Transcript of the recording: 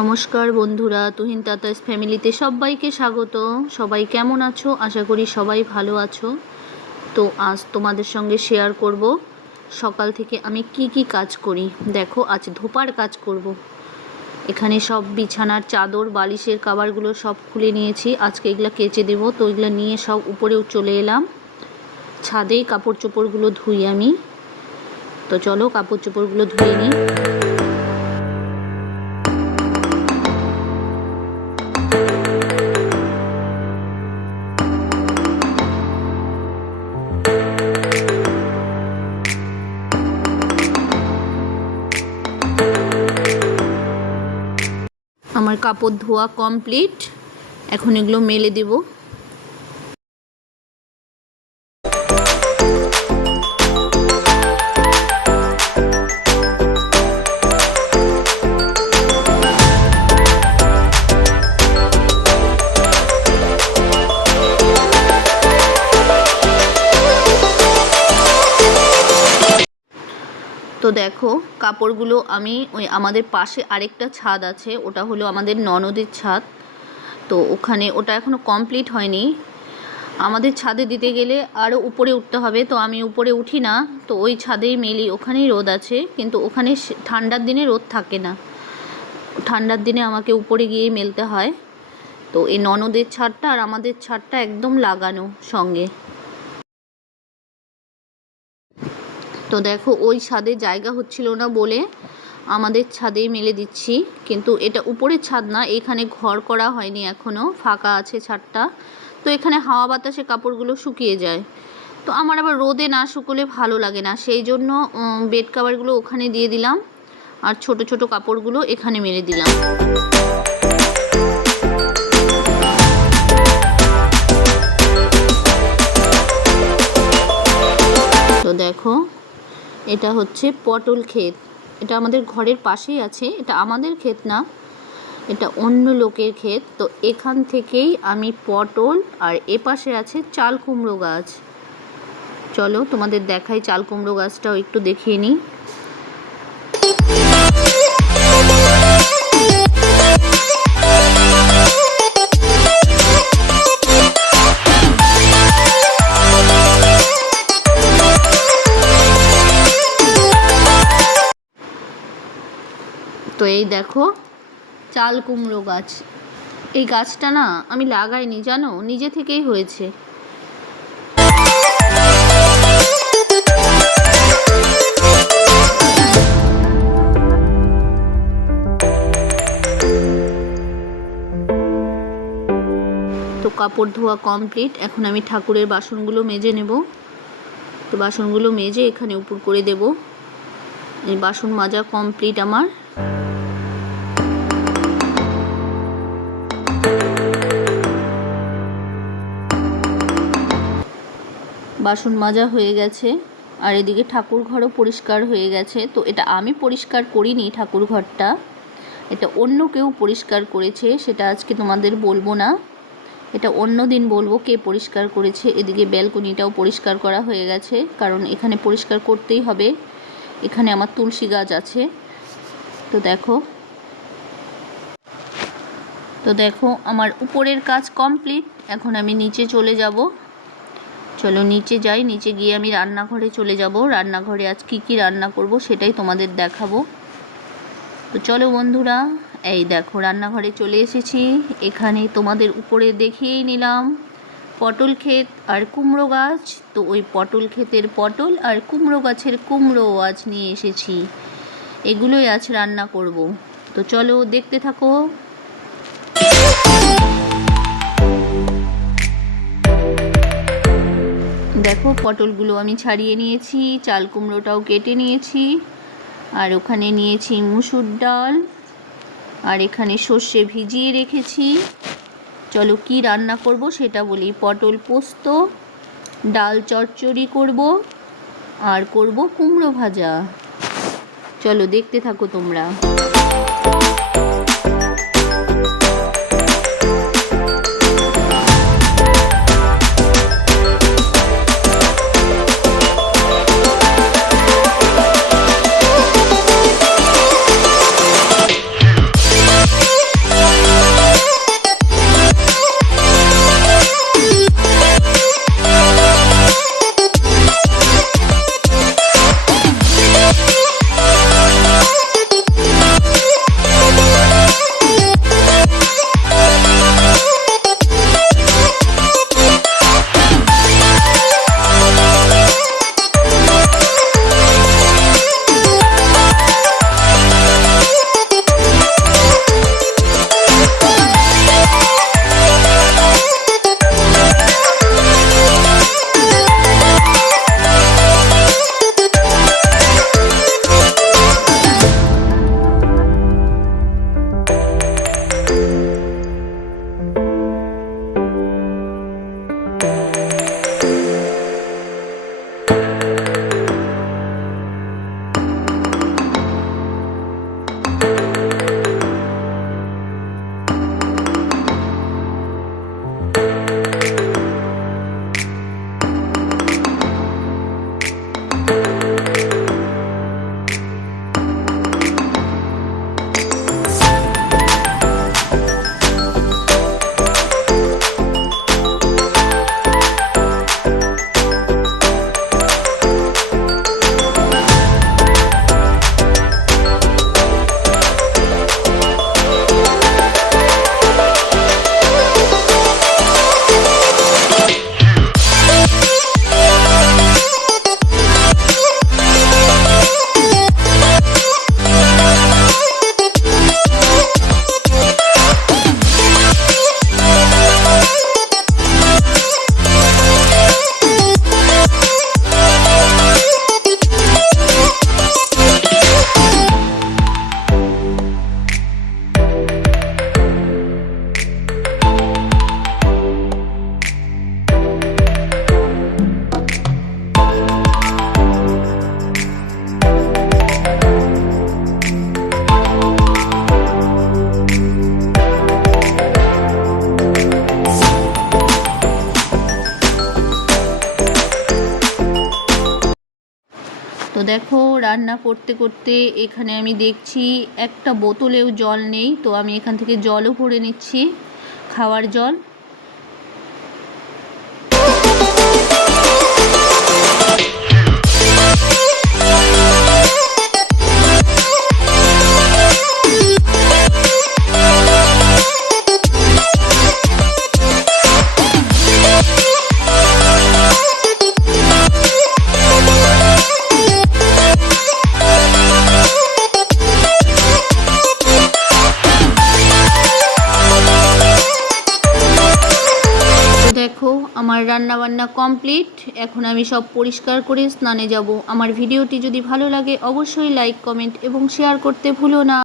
নমস্কার বন্ধুরা, তুহিন তাতাস ফ্যামিলিতে সবাইকে স্বাগত। সবাই কেমন আছো? আশা করি সবাই ভালো আছো। তো আজ তোমাদের সঙ্গে শেয়ার করব সকাল থেকে আমি কি কি কাজ করি। দেখো, আজ ধোপার কাজ করব। এখানে সব বিছানার চাদর বালিশের কভারগুলো সব খুলে নিয়েছি। আজকে এগুলো কেচে দেবো। তো এগুলো নিয়ে সব উপরেও চলে এলাম। ছাদে কাপড় চোপড়গুলো ধুই আমি। তো চলো কাপড় চোপড়গুলো ধুয়ে নিই। আমার কাপড় ধোয়া কমপ্লিট। এখন এগুলো মেলে দেব। তো দেখো, কাপড়গুলো আমি ওই আমাদের পাশে আরেকটা ছাদ আছে, ওটা হলো আমাদের ননদের ছাদ। তো ওখানে ওটা এখনও কমপ্লিট হয়নি। আমাদের ছাদে দিতে গেলে আরও উপরে উঠতে হবে। তো আমি উপরে উঠি না, তো ওই ছাদেই মেলি। ওখানেই রোদ আছে, কিন্তু ওখানে ঠান্ডার দিনে রোদ থাকে না। ঠান্ডার দিনে আমাকে উপরে গিয়েই মেলতে হয়। তো এই ননদের ছাদটা আর আমাদের ছাদটা একদম লাগানো সঙ্গে। তো দেখো, ওই ছাদে জায়গা হচ্ছিল না বলে আমাদের ছাদেই মেলে দিচ্ছি। কিন্তু এটা উপরের ছাদ না, এখানে ঘর করা হয়নি এখনও, ফাঁকা আছে ছাদটা। তো এখানে হাওয়া বাতাসে কাপড়গুলো শুকিয়ে যায়। তো আমার আবার রোদে না শুকোলে ভালো লাগে না, সেই জন্য বেড কভারগুলো ওখানে দিয়ে দিলাম আর ছোট ছোট কাপড়গুলো এখানে মেলে দিলাম। তো দেখো, এটা হচ্ছে পটল ক্ষেত। এটা আমাদের ঘরের পাশেই আছে। এটা আমাদের ক্ষেত না, এটা অন্য লোকের ক্ষেত। তো এখান থেকেই আমি পটল, আর এপাশে আছে চাল কুমড়ো গাছ। চলো তোমাদের দেখাই চাল কুমড়ো গাছটাও একটু দেখিয়ে নিই। তো এই দেখো চাল কুমড়ো গাছ। এই গাছটা না আমি লাগাইনি, জানো, নিজে থেকেই হয়েছে। তো কাপড় ধোয়া কমপ্লিট। এখন আমি ঠাকুরের বাসনগুলো মেজে নেব। তো বাসনগুলো মেজে এখানে উপর করে দেব। এই বাসন মাজা কমপ্লিট আমার। বাসন মাজা হয়ে গেছে, আর এদিকে ঠাকুর ঘরও পরিষ্কার হয়ে গেছে। তো এটা আমি পরিষ্কার করিনি ঠাকুর ঘরটা, এটা অন্য কেউ পরিষ্কার করেছে। সেটা আজকে তোমাদের বলবো না, এটা অন্য দিন বলবো কে পরিষ্কার করেছে। এদিকে ব্যালকনিটাও পরিষ্কার করা হয়ে গেছে, কারণ এখানে পরিষ্কার করতেই হবে। এখানে আমার তুলসী গাছ আছে। তো দেখো আমার উপরের কাজ কমপ্লিট। এখন আমি নিচে চলে যাব। চলো নিচে যাই। নিচে গিয়ে আমি রান্নাঘরে চলে যাব। রান্নাঘরে আজ কি কি রান্না করব সেটাই তোমাদের দেখাবো। তো চলো বন্ধুরা, এই দেখো রান্নাঘরে চলে এসেছি। এখানে তোমাদের উপরে দেখিয়েই নিলাম পটল ক্ষেত আর কুমড়ো গাছ। তো ওই পটল ক্ষেতের পটল আর কুমড়ো গাছের কুমড়ো আজ নিয়ে এসেছি। এগুলোই আজ রান্না করব। তো চলো দেখতে থাকো। দেখো পটলগুলো আমি ছাড়িয়ে নিয়েছি, চাল কুমড়োটাও কেটে নিয়েছি, আর ওখানে নিয়েছি মুসুর ডাল, আর এখানে সর্ষে ভিজিয়ে রেখেছি। চলো কি রান্না করব সেটা বলি। পটল পোস্ত, ডাল চচ্চড়ি করব, আর করব কুমড়ো ভাজা। চলো দেখতে থাকো তোমরা। তো দেখো রান্না করতে করতে এখানে আমি দেখছি একটা বোতলেও জল নেই, তো আমি এখান থেকে জলও ভরে নিচ্ছি, খাওয়ার জল। দেখো আমার রান্না বান্না কমপ্লিট। এখন আমি সব পরিষ্কার করে স্নানে যাব। আমার ভিডিওটি যদি ভালো লাগে অবশ্যই লাইক, কমেন্ট এবং শেয়ার করতে ভুলো না।